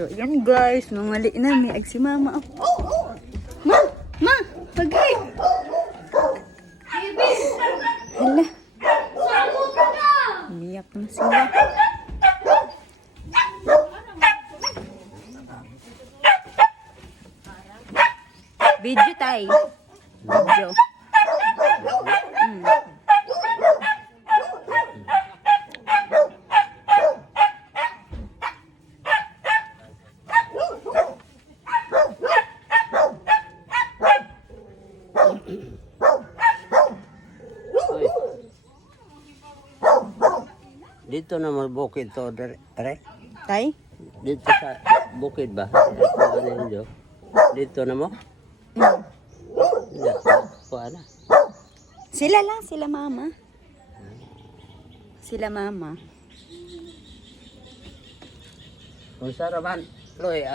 So, yan guys, mamali na mi ag si mama. Ma, pagay. Hala. Umiyak na sila. Video tay. Video. Dito na mo bukid to, re? Tay? Dito sa bukid ba? Dito, dito na mo? Kuha na. Sila lang, sila mama. Sila mama. Kung saraman, Loy,